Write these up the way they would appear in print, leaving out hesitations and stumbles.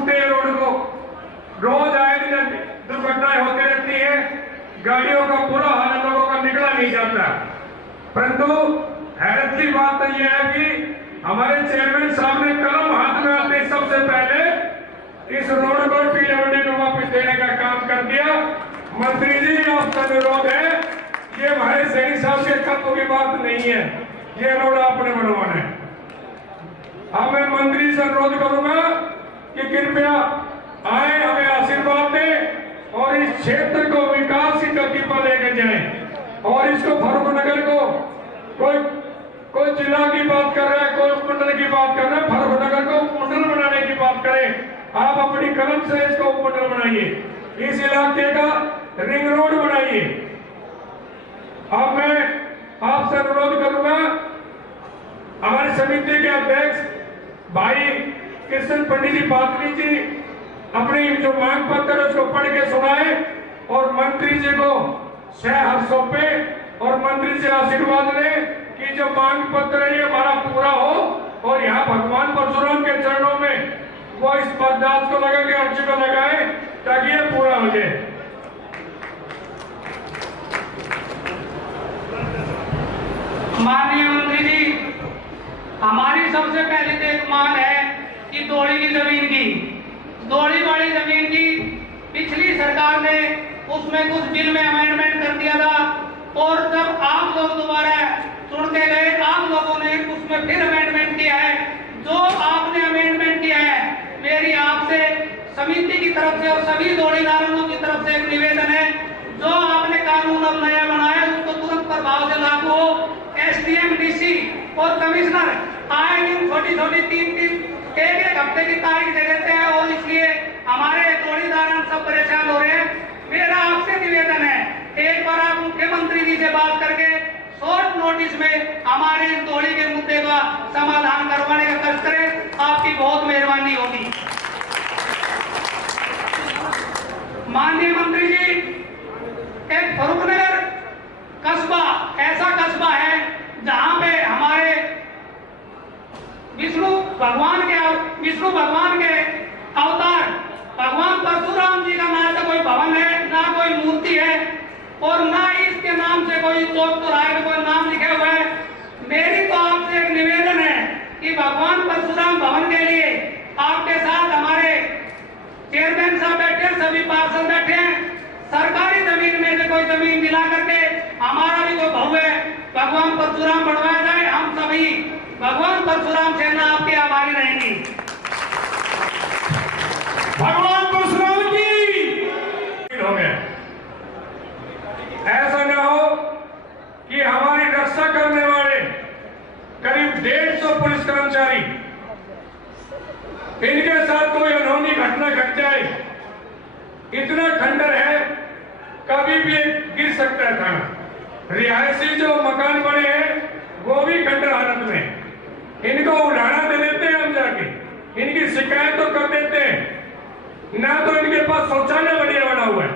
टूटे रोड को, रोज आए दिन दुर्घटनाएं होती रहती है, गाड़ियों का बुरा हाल है, लोगों का निकला नहीं जाता। परंतु हैरत की बात तो यह है कि हमारे चेयरमैन साहब ने कलम हाथ में आते सबसे पहले इस रोड को पीडब्ल्यूडी को वापस देने का काम कर दिया। मंत्री जी आपका अनुरोध है, ये हमारे सैनी साहब के कत्व की बात नहीं है, ये रोड आपने बनवाना है। अब मैं मंत्री से अनुरोध करूंगा कि कृपया आए, हमें आशीर्वाद दें और इस क्षेत्र को विकास की गति पर लेकर जाएं। और इसको फर्रुखनगर को कोई जिला की बात कर रहा है, कोई उपमंडल की बात कर रहा है, फर्रुखनगर को उपमंडल बनाने की बात करें। आप अपनी कलम से इसको उपमंडल बनाइए, इस इलाके का रिंग रोड बनाइए। अब मैं आपसे अनुरोध करूंगा, हमारी समिति के अध्यक्ष भाई कृष्ण पंडित जी पातनी जी अपनी जो मांग पत्र है उसको पढ़ के सुनाए और मंत्री जी को हाथ सौंपे और मंत्री से आशीर्वाद ले कि जो मांग पत्र है ये हमारा पूरा हो और यहाँ भगवान परशुराम के चरणों में वो इस पदार्थ को लगा के अर्जी को लगाए ताकि ये पूरा हो जाए। माननीय मंत्री जी, हमारी सबसे पहली तो एक मांग है कि दौड़ी की जमीन की, दौड़ी वाली जमीन की पिछली सरकार ने उसमें कुछ बिल में अमेंडमेंट कर दिया था और जब आप लोग दोबारा चुन के गए, आप लोगों ने उसमें फिर अमेंडमेंट किया है। जो आपने अमेंडमेंट किया है, मेरी आपसे समिति की तरफ से और सभी दौड़ीदारों की तरफ से एक निवेदन है, जो आपने कानून अब नया बनाया उसको तुरंत प्रभाव से लागू हो। एसडीएम, डीसी और कमिश्नर आए दिन छोटी छोटी 3-3 एक हफ्ते की तारीख दे देते हैं और इसलिए हमारे दौड़ीदार सब परेशान हो रहे हैं। मेरा आपसे निवेदन है, एक बार आप मुख्यमंत्री जी से बात करके शॉर्ट नोटिस में हमारे इस दौड़ी के मुद्दे का समाधान करवाने का कष्ट करें, आपकी बहुत मेहरबानी होगी। माननीय मंत्री जी, एक फर्रुखनगर कस्बा ऐसा कस्बा है जहां पे हमारे विष्णु भगवान के अवतार भगवान परशुराम जी का ना तो कोई भवन है, ना कोई मूर्ति है और ना इसके नाम से कोई चौक चौराहे में कोई नाम लिखे हुए है। मेरी तो आपसे एक निवेदन है कि भगवान परशुराम भवन के लिए आपके साथ हमारे चेयरमैन साहब बैठे हैं, सभी पार्षद बैठे हैं, सरकारी जमीन में से कोई जमीन दिला करके हमारा भी कोई भव्य भगवान परशुराम बनवाया जाए। हम सभी भगवान परशुराम सेना आपके आभारी रहेंगी। भगवान परशुराम की हो गया। ऐसा न हो कि हमारी रक्षा करने वाले करीब 150 पुलिस कर्मचारी, इनके साथ कोई अनहोनी घटना घट जाए। इतना खंडर है, कभी भी गिर सकता था। रिहायशी जो मकान बने हैं वो भी खंडर हालत में, इनको उड़ाना दे देते हैं हम जाके, इनकी शिकायत तो कर देते हैं। ना तो इनके पास शौचालय बढ़िया बना हुआ है,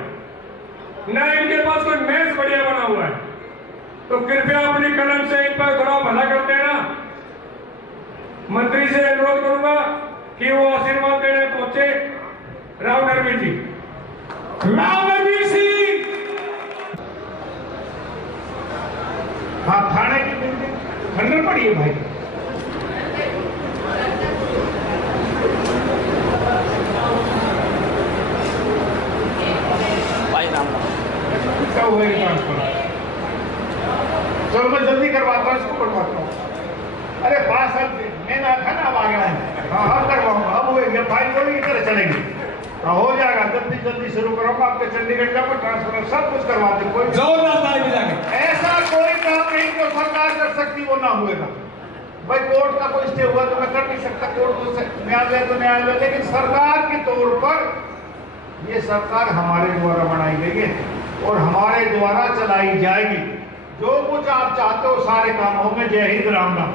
ना इनके पास कोई मेज बढ़िया बना हुआ है। तो कृपया अपनी कलम से इन पर थोड़ा भला कर देना। मंत्री से अनुरोध करूंगा कि वो आशीर्वाद देने पहुंचे। राव नरवी जी, राव नरवी सिंह, हाँ, थाने की बिल्डिंग खंडर पड़ी है भाई। क्या हुआ ये ट्रांसफर? चलो मैं जल्दी करवाता हूँ, इसको करवाता हूँ। अरे 5 साल मैं ना था ना, अब आ गया है। हाँ हाँ करवाऊंगा, अब वो फाइल कोई तरह चलेगी। हाँ हो जाएगा, जल्दी शुरू करूंगा। आपके चंडीगढ़ का ट्रांसफर सब कुछ करवा दे। कोई ऐसा कोई काम नहीं जो सरकार कर सकती वो ना हुएगा। भाई कोर्ट का कोई स्टे हुआ तो मैं कर नहीं सकता, कोर्ट तो न्यायालय तो न्यायालय, लेकिन सरकार के तौर पर ये सरकार हमारे द्वारा बनाई गई है और हमारे द्वारा चलाई जाएगी। जो कुछ आप चाहते हो सारे काम होंगे। जय हिंद, राम राम।